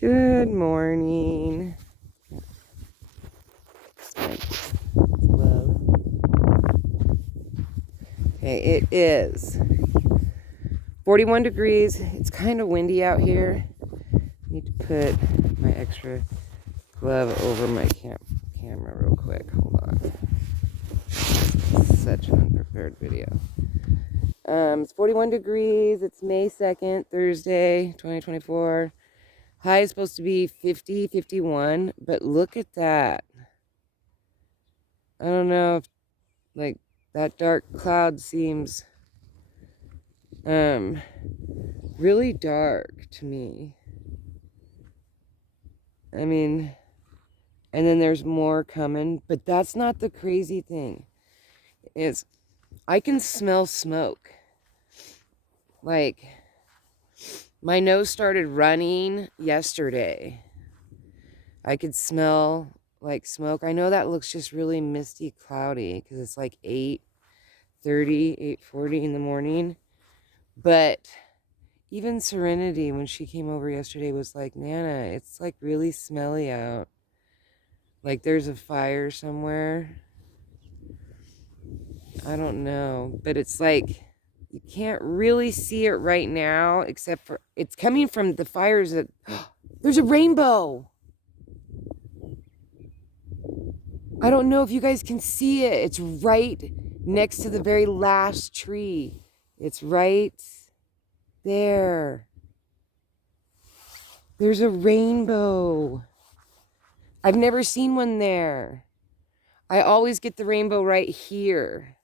Good morning. Love. Okay, it is 41 degrees. It's kind of windy out here. Need to put my extra glove over my camera real quick. Hold on. Such an unprepared video. It's 41 degrees. It's May 2nd, Thursday, 2024. High is supposed to be 50, 51, but look at that. I don't know if, like, that dark cloud seems really dark to me. I mean, and then there's more coming, but that's not the crazy thing. Is I can smell smoke. Like, my nose started running yesterday. I could smell like smoke. I know that looks just really misty, cloudy, because it's like 8:30, 8:40 in the morning. But even Serenity, when she came over yesterday, was like, Nana, it's like really smelly out. Like there's a fire somewhere. I don't know. But it's like, you can't really see it right now, except for it's coming from the fires that... There's a rainbow! I don't know if you guys can see it. It's right next to the very last tree. It's right there. There's a rainbow. I've never seen one there. I always get the rainbow right here.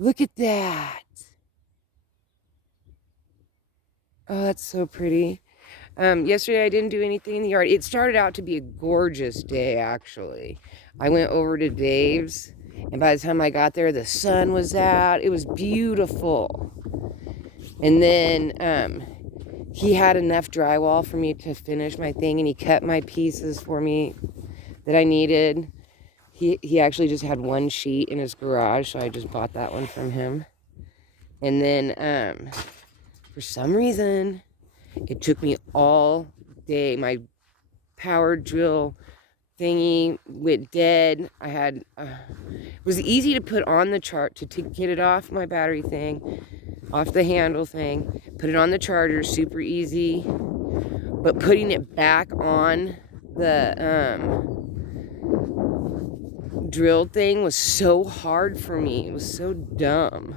Look at that. Oh, that's so pretty. Yesterday I didn't do anything in the yard. It started out to be a gorgeous day, actually. I went over to Dave's, and by the time I got there, the sun was out. It was beautiful. And then he had enough drywall for me to finish my thing, and he cut my pieces for me that I needed. He actually just had one sheet in his garage, so I just bought that one from him. And then for some reason, it took me all day. My power drill thingy went dead. I had, it was easy to put on the chart, to get it off my battery thing, off the handle thing, put it on the charger, super easy. But putting it back on the drill thing was so hard for me. It was so dumb.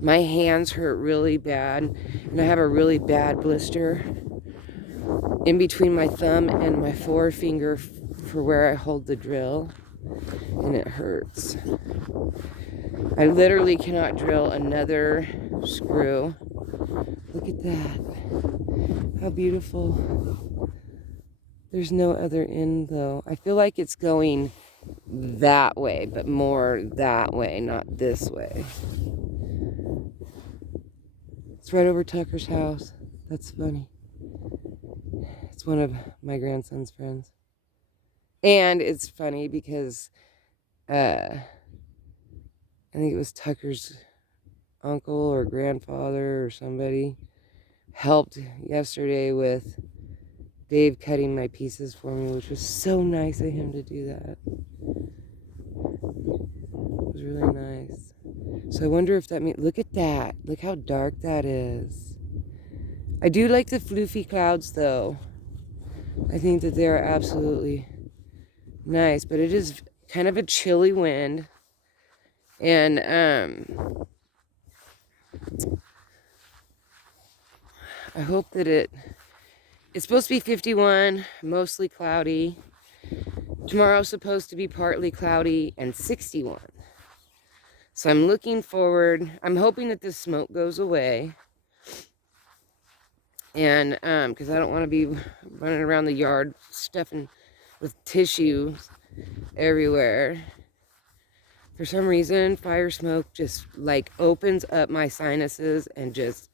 My hands hurt really bad, and I have a really bad blister in between my thumb and my forefinger for where I hold the drill, and it hurts. I literally cannot drill another screw. Look at that. How beautiful. There's no other end though. I feel like it's going that way, but more that way, not this way. It's right over Tucker's house. That's funny. It's one of my grandson's friends. And it's funny because I think it was Tucker's uncle or grandfather or somebody helped yesterday with Dave cutting my pieces for me, which was so nice of him to do that. It was really nice. So I wonder if that means, look at that. Look how dark that is. I do like the floofy clouds though. I think that they're absolutely nice, but it is kind of a chilly wind. And I hope that it's supposed to be 51, mostly cloudy. Tomorrow's supposed to be partly cloudy and 61. So I'm looking forward. I'm hoping that this smoke goes away. And because I don't want to be running around the yard stuffing with tissue everywhere. For some reason, fire smoke just like opens up my sinuses and just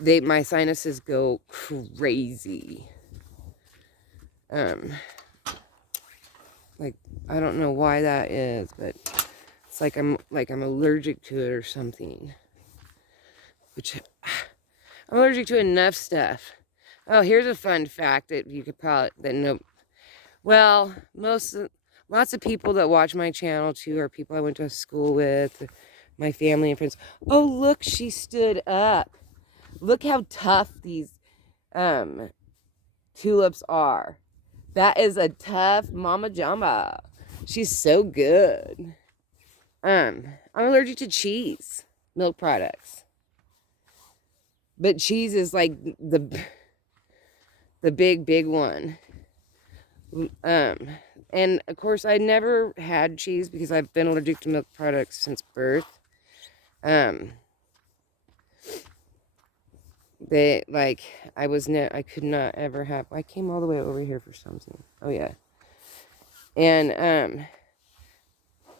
my sinuses go crazy. Like I don't know why that is, but it's like I'm allergic to it or something. which I'm allergic to enough stuff. Oh, here's a fun fact that you could probably, that no, well, lots of people that watch my channel too are people I went to school with, my family and friends. Oh, look, she stood up. Look how tough these tulips are. That is a tough mama jamba. She's so good. I'm allergic to cheese, milk products. But cheese is like the big one. And of course I never had cheese because I've been allergic to milk products since birth. They like I could not ever have. I came all the way over here for something. Oh yeah. And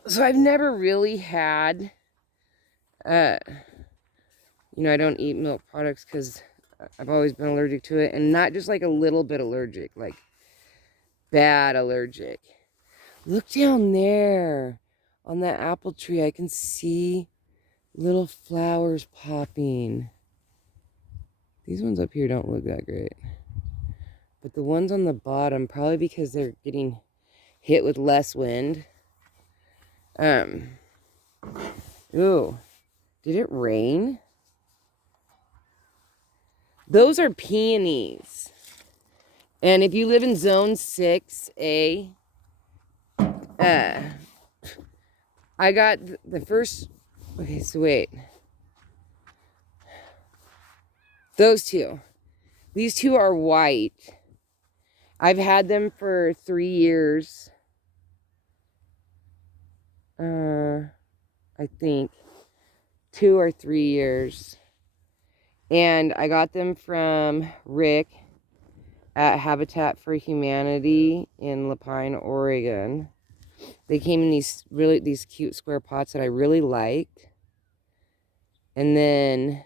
so I've never really had I don't eat milk products because I've always been allergic to it, and not just like a little bit allergic, like bad allergic. Look down there on that apple tree. I can see little flowers popping. These ones up here don't look that great. But the ones on the bottom, probably because they're getting hit with less wind. Ooh, did it rain? Those are peonies. And if you live in zone 6A, I got the first, okay, so wait. Those two. These two are white. I've had them for 3 years. I think 2 or 3 years. And I got them from Rick at Habitat for Humanity in Lapine, Oregon. They came in these cute square pots that I really liked. And then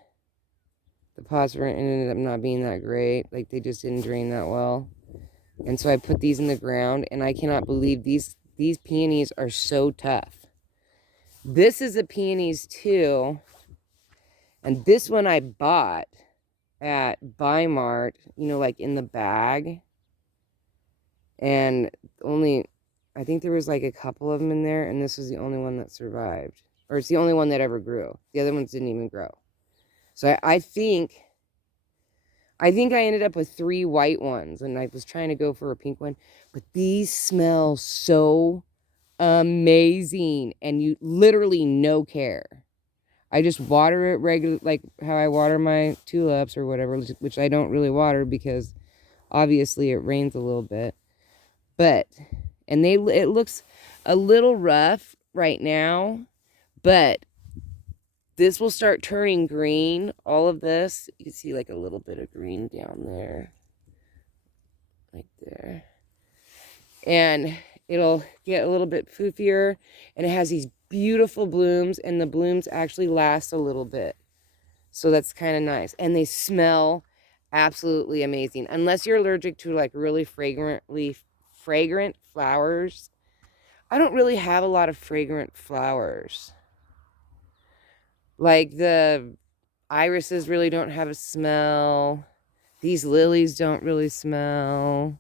the pots ended up not being that great. Like, they just didn't drain that well. And so I put these in the ground, and I cannot believe these peonies are so tough. This is a peonies too. And this one I bought at Bimart, like in the bag. And I think there was like a couple of them in there, and this was the only one that survived. Or it's the only one that ever grew. The other ones didn't even grow. So I think I ended up with 3 white ones, and I was trying to go for a pink one. But these smell so amazing, and you literally no care. I just water it regular, like how I water my tulips or whatever, which I don't really water because obviously it rains a little bit. And it looks a little rough right now, but this will start turning green. All of this, you can see like a little bit of green down there, right there. And it'll get a little bit poofier, and it has these beautiful blooms, and the blooms actually last a little bit. So that's kind of nice. And they smell absolutely amazing. Unless you're allergic to like really fragrant flowers. I don't really have a lot of fragrant flowers. Like the irises really don't have a smell. These lilies don't really smell.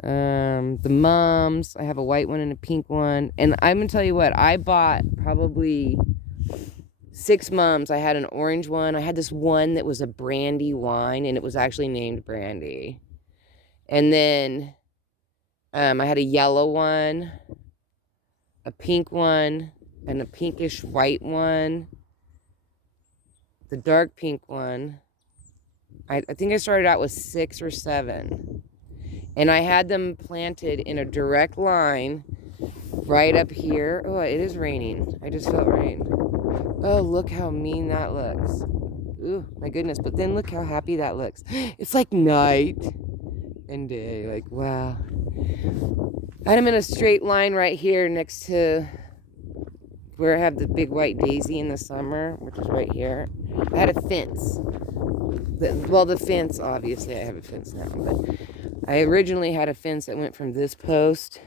The mums, I have a white one and a pink one. And I'm gonna tell you what, I bought probably 6 mums. I had an orange one. I had this one that was a brandy wine, and it was actually named Brandy. And then I had a yellow one, a pink one, and a pinkish white one. The dark pink one. I think I started out with 6 or 7. And I had them planted in a direct line right up here. Oh, it is raining. I just felt rain. Oh, look how mean that looks. Ooh, my goodness. But then look how happy that looks. It's like night and day. Like, wow. I had them in a straight line right here next to where I have the big white daisy in the summer, which is right here. I had a fence. The fence, obviously, I have a fence now, but I originally had a fence that went from this post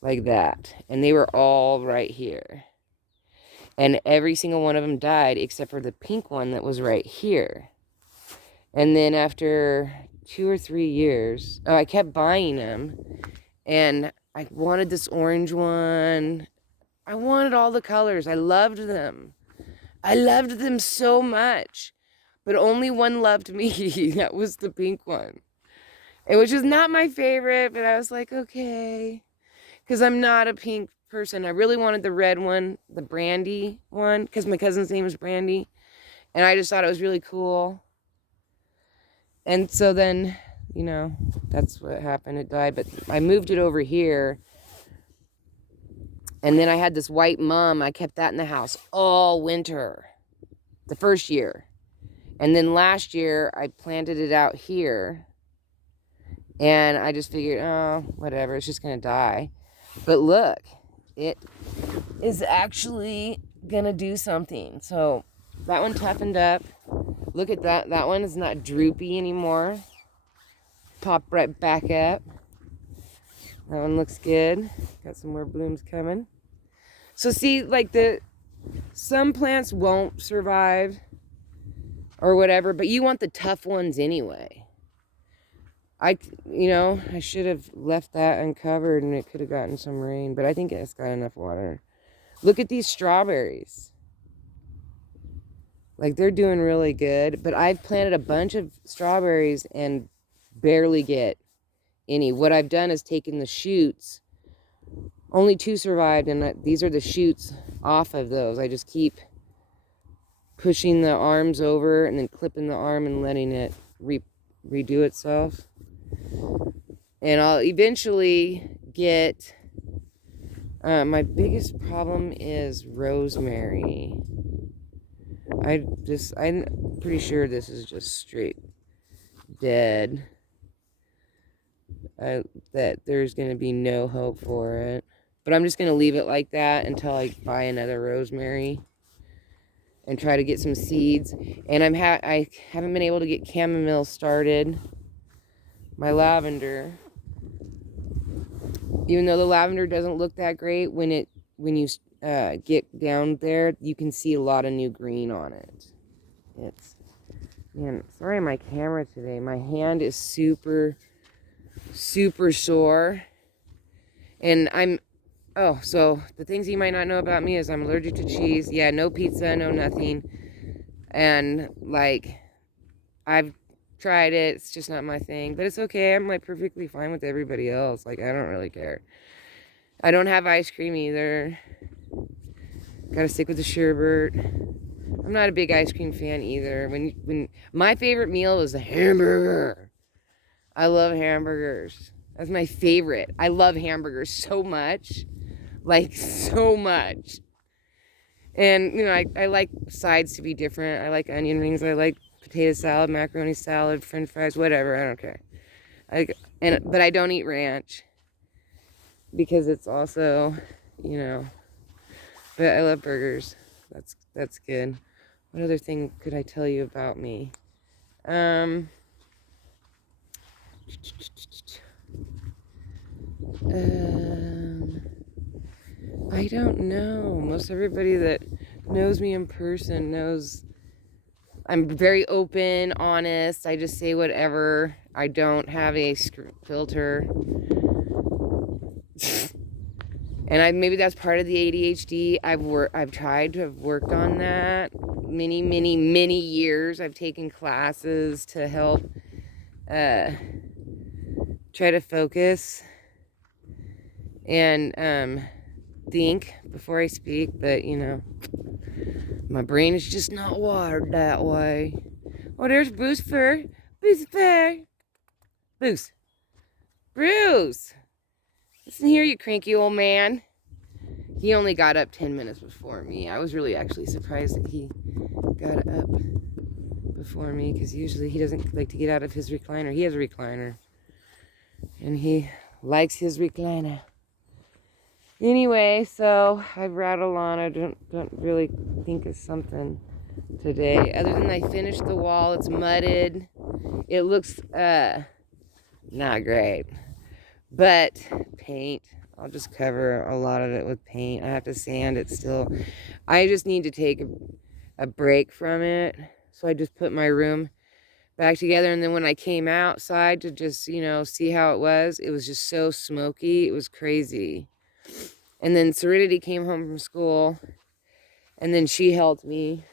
like that, and they were all right here. And every single one of them died except for the pink one that was right here. And then after 2 or 3 years, I kept buying them. And I wanted this orange one. I wanted all the colors. I loved them. I loved them so much. But only one loved me. That was the pink one. It was just not my favorite, but I was like, okay. Because I'm not a pink person. I really wanted the red one, the Brandy one, because my cousin's name is Brandy. And I just thought it was really cool. And so then, you know, that's what happened. It died. But I moved it over here. And then I had this white mum. I kept that in the house all winter. The first year. And then last year, I planted it out here. And I just figured, oh, whatever. It's just going to die. But look, it is actually going to do something. So that one toughened up. Look at that. That one is not droopy anymore. Pop right back up. That one looks good. Got some more blooms coming. So see, like some plants won't survive or whatever, but you want the tough ones anyway. I should have left that uncovered and it could have gotten some rain, but I think it's got enough water. Look at these strawberries. Like, they're doing really good, but I've planted a bunch of strawberries and barely get any. What I've done is taken the shoots. Only 2 survived, and these are the shoots off of those. I just keep pushing the arms over and then clipping the arm and letting it redo itself. And I'll eventually get, my biggest problem is rosemary. I'm pretty sure this is just straight dead. That there's going to be no hope for it. But I'm just going to leave it like that until I buy another rosemary and try to get some seeds. And I haven't been able to get chamomile started. My lavender, even though the lavender doesn't look that great, when you get down there, you can see a lot of new green on it. Man, sorry my camera today. My hand is super sore. And so the things you might not know about me is I'm allergic to cheese. Yeah, no pizza, no nothing. And like, I've tried it. It's just not my thing, but it's okay. I'm like perfectly fine with everybody else. Like, I don't really care. I don't have ice cream either. Gotta stick with the sherbet. I'm not a big ice cream fan either. When my favorite meal is a hamburger. I love hamburgers. That's my favorite. I love hamburgers so much. Like, so much. And, you know, I like sides to be different. I like onion rings. I like potato salad, macaroni salad, french fries, whatever. I don't care. But I don't eat ranch. Because it's also, you know. But I love burgers. That's good. What other thing could I tell you about me? I don't know. Most everybody that knows me in person knows I'm very open, honest. I just say whatever. I don't have a filter. And maybe that's part of the ADHD. I've tried to have worked on that many years. I've taken classes to help try to focus and think before I speak, but you know, my brain is just not wired that way. Oh, there's Bruce Fur. Bruce Fur. Bruce. Listen here, you cranky old man. He only got up 10 minutes before me. I was really actually surprised that he got up before me, because usually he doesn't like to get out of his recliner. He has a recliner. And he likes his recliner. Anyway, so I've rattled on. I don't really think of something today. Other than I finished the wall. It's mudded. It looks not great. But paint I'll just cover a lot of it with paint. I have to sand it still. I just need to take a break from it. So I just put my room back together, and then when I came outside to just, you know, see how it was just so smoky. It was crazy. And then Serenity came home from school, and then she helped me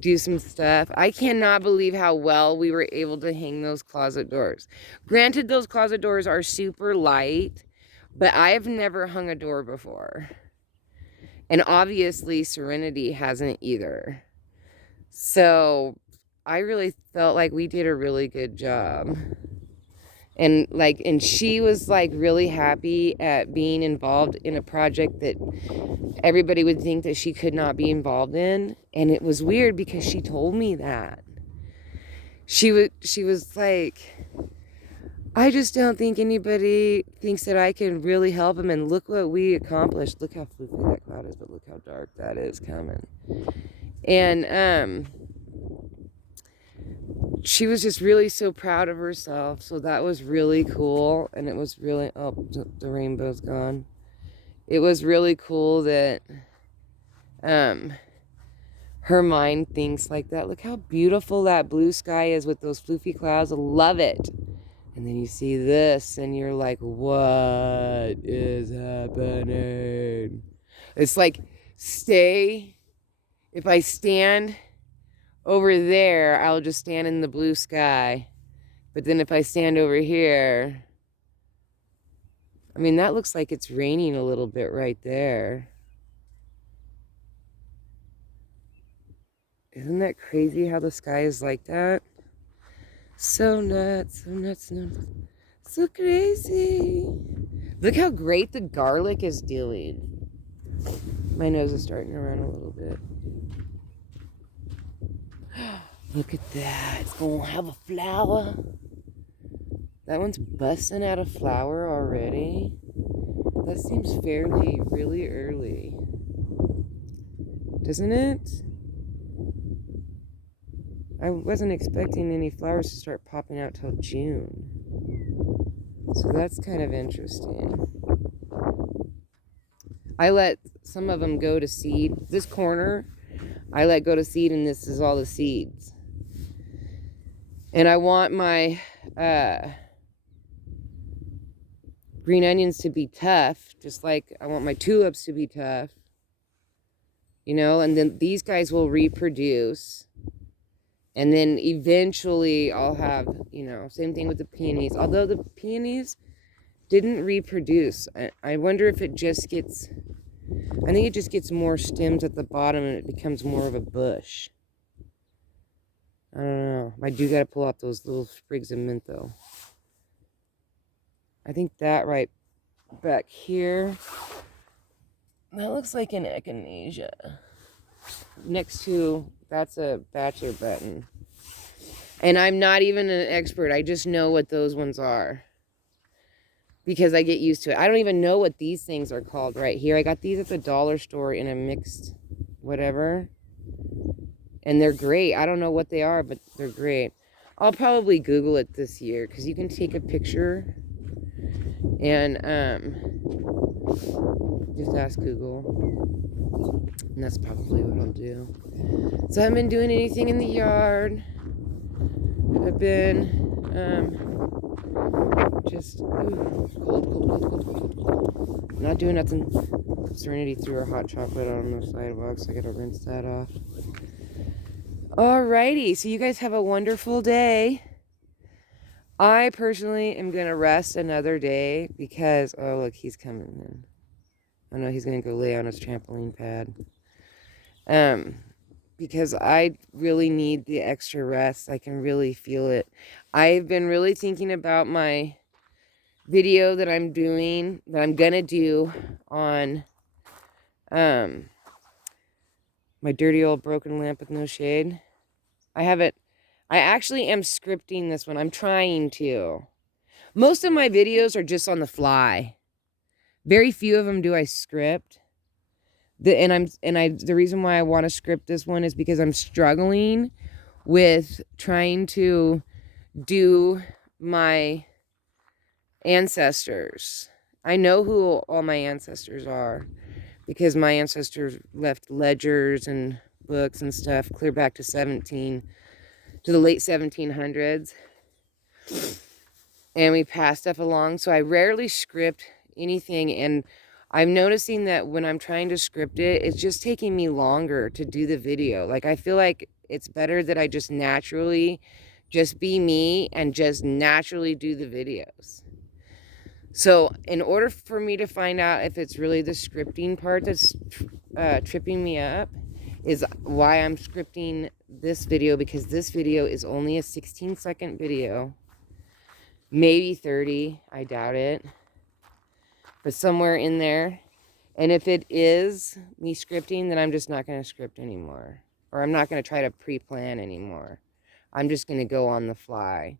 do some stuff. I cannot believe how well we were able to hang those closet doors. Granted, those closet doors are super light, but I've never hung a door before. And obviously Serenity hasn't either. So I really felt like we did a really good job. And she was like really happy at being involved in a project that everybody would think that she could not be involved in. And it was weird because she told me that. She was like, I just don't think anybody thinks that I can really help them. And look what we accomplished. Look how floofy that cloud is, but look how dark that is coming. And she was just really so proud of herself. So that was really cool. And it was really, oh, the rainbow's gone. It was really cool that her mind thinks like that. Look how beautiful that blue sky is with those floofy clouds. I love it. And then you see this and you're like, what is happening? It's like, if I stand over there, I'll just stand in the blue sky. But then if I stand over here, I mean, that looks like it's raining a little bit right there. Isn't that crazy how the sky is like that? So nuts, so nuts, nuts. So crazy. Look how great the garlic is doing. My nose is starting to run a little bit. Look at that. It's going to have a flower. That one's busting out a flower already. That seems really early. Doesn't it? I wasn't expecting any flowers to start popping out till June. So that's kind of interesting. I let some of them go to seed. This corner, I let go to seed, and this is all the seeds. And I want my green onions to be tough, just like I want my tulips to be tough. You know, and then these guys will reproduce. And then eventually I'll have, you know, same thing with the peonies. Although the peonies didn't reproduce. I wonder if it just gets, I think it just gets more stems at the bottom and it becomes more of a bush. I don't know. I do got to pull out those little sprigs of mint though. I think that right back here, that looks like an echinacea. Next to, that's a bachelor button. And I'm not even an expert. I just know what those ones are. Because I get used to it. I don't even know what these things are called right here. I got these at the dollar store in a mixed whatever. And they're great. I don't know what they are, but they're great. I'll probably Google it this year. Because you can take a picture. And just ask Google. And that's probably what I'll do. So I haven't been doing anything in the yard. I've been just cold. Not doing nothing. Serenity threw her hot chocolate on the sidewalk, so I gotta rinse that off. Alrighty, so you guys have a wonderful day. I personally am gonna rest another day because, oh look, he's coming in. I know he's gonna go lay on his trampoline pad. Because I really need the extra rest. I can really feel it. I've been really thinking about my video that I'm doing, that I'm gonna do on my dirty old broken lamp with no shade. I actually am scripting this one. I'm trying to. Most of my videos are just on the fly. Very few of them do I script. The reason why I want to script this one is because I'm struggling with trying to do my ancestors. I know who all my ancestors are because my ancestors left ledgers and books and stuff clear back to the late 1700s. And we pass stuff along. So I rarely script anything. And I'm noticing that when I'm trying to script it, it's just taking me longer to do the video. Like, I feel like it's better that I just naturally just be me and just naturally do the videos. So in order for me to find out if it's really the scripting part that's tripping me up is why I'm scripting this video, because this video is only a 16-second video. Maybe 30, I doubt it, but somewhere in there. And if it is me scripting, then I'm just not going to script anymore, or I'm not going to try to pre-plan anymore. I'm just going to go on the fly.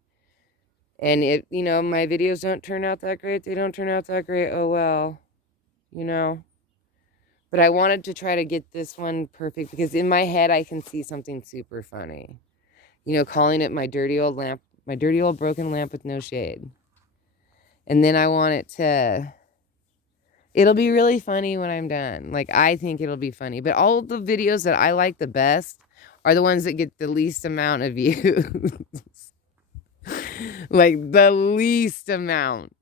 And if, you know, my videos don't turn out that great, they don't turn out that great, oh well, you know. But I wanted to try to get this one perfect because in my head I can see something super funny. You know, calling it my dirty old broken lamp with no shade. And then I want it to, it'll be really funny when I'm done. Like, I think it'll be funny. But all the videos that I like the best are the ones that get the least amount of views. Like, the least amount.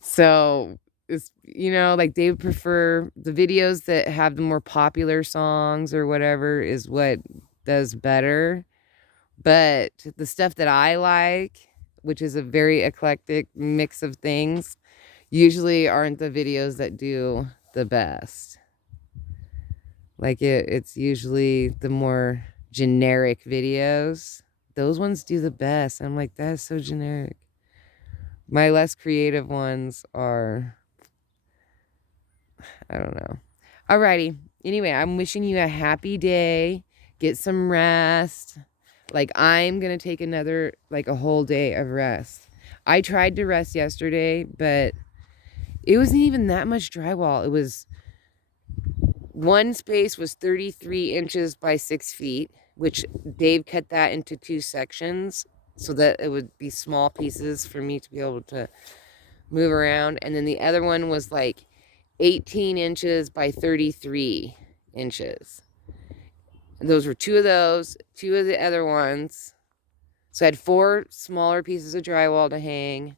So, it's, you know, like, they would prefer the videos that have the more popular songs or whatever is what does better. But the stuff that I like, which is a very eclectic mix of things, usually aren't the videos that do the best. Like, it's usually the more generic videos. Those ones do the best. I'm like, that's so generic. My less creative ones are, I don't know. Alrighty. Anyway, I'm wishing you a happy day. Get some rest. Like, I'm going to take another, like, a whole day of rest. I tried to rest yesterday, but it wasn't even that much drywall. It was, one space was 33 inches by 6 feet, which Dave cut that into 2 sections so that it would be small pieces for me to be able to move around. And then the other one was like 18 inches by 33 inches. And those were 2 of those, 2 of the other ones. So I had 4 smaller pieces of drywall to hang.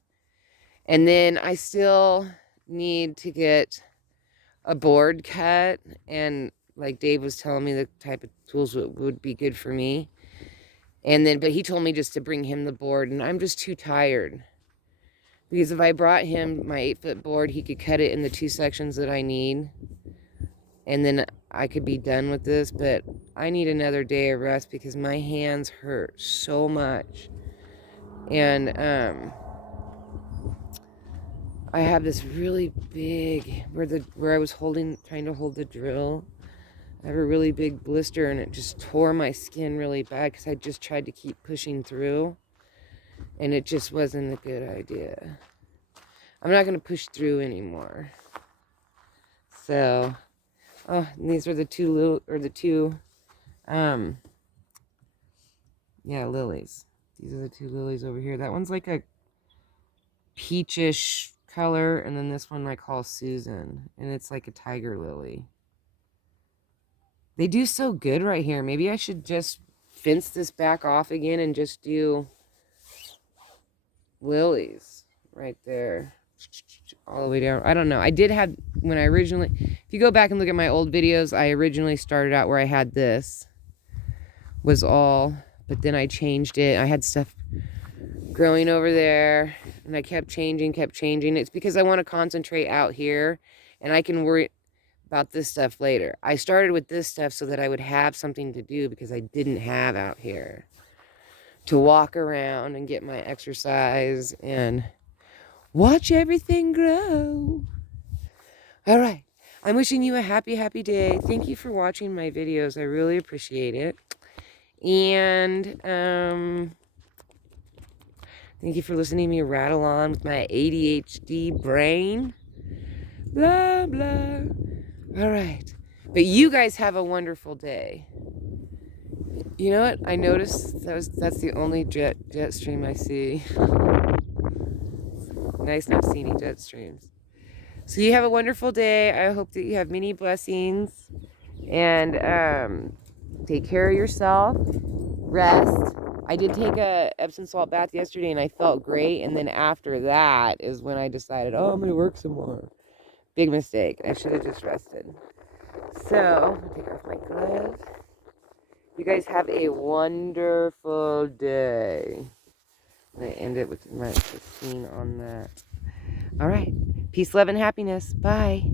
And then I still need to get a board cut, and like Dave was telling me the type of tools would be good for me. And then, but he told me just to bring him the board, and I'm just too tired. Because if I brought him my 8-foot board, he could cut it in the 2 sections that I need. And then I could be done with this, but I need another day of rest because my hands hurt so much. And I have this really big, where I was trying to hold the drill, I have a really big blister, and it just tore my skin really bad because I just tried to keep pushing through, and it just wasn't a good idea. I'm not going to push through anymore. So, oh, and these are the two lilies. These are the 2 lilies over here. That one's like a peachish color, and then this one I call Susan, and it's like a tiger lily. They do so good right here. Maybe I should just fence this back off again and just do lilies right there all the way down. I don't know. I did have, when I originally, if you go back and look at my old videos, I originally started out where I had this was all, but then I changed it. I had stuff growing over there, and I kept changing. It's because I want to concentrate out here, and I can worry about this stuff later. I started with this stuff so that I would have something to do because I didn't have out here to walk around and get my exercise and watch everything grow. All right. I'm wishing you a happy, happy day. Thank you for watching my videos. I really appreciate it. And thank you for listening to me rattle on with my ADHD brain. Blah, blah. All right. But you guys have a wonderful day. You know what? I noticed that's the only jet stream I see. Nice not seeing any jet streams. So you have a wonderful day. I hope that you have many blessings. And take care of yourself. Rest. I did take a Epsom salt bath yesterday and I felt great. And then after that is when I decided, oh, I'm going to work some more. Big mistake. I should have just rested. So, I'll take off my gloves. You guys have a wonderful day. I'm going to end it with my scene on that. All right. Peace, love, and happiness. Bye.